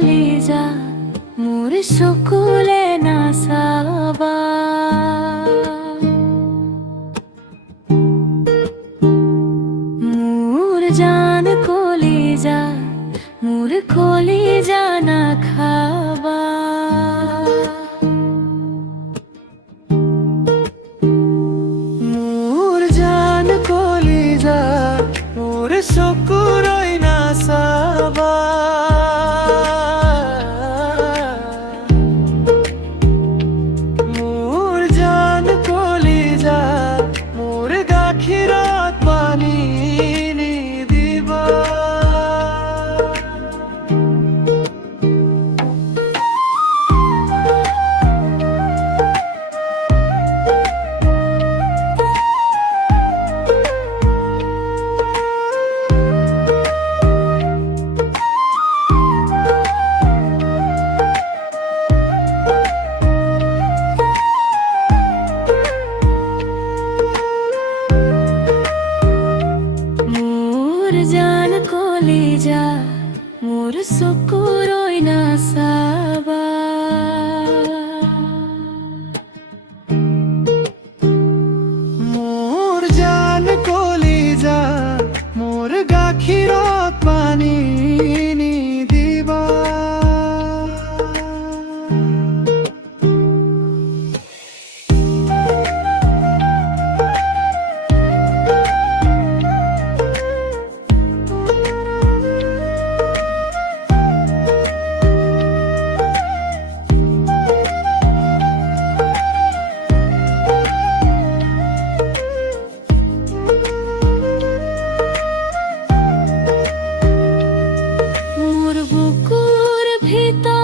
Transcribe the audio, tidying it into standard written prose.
কলিজা মোর সকলে না সাবা মোর জান কলিজা মোর কলিজা না খাবা মোর জান কলিজা মোর সকরই না সাবা মোর জান কলিজা মোর গাখিরত পানি নি দিবা মোর জান কলিজা মোর সকরই না সাবা মোর জান কলিজা মোর গাখিরত পানি নি দিবা মোর বুকুর ভিতর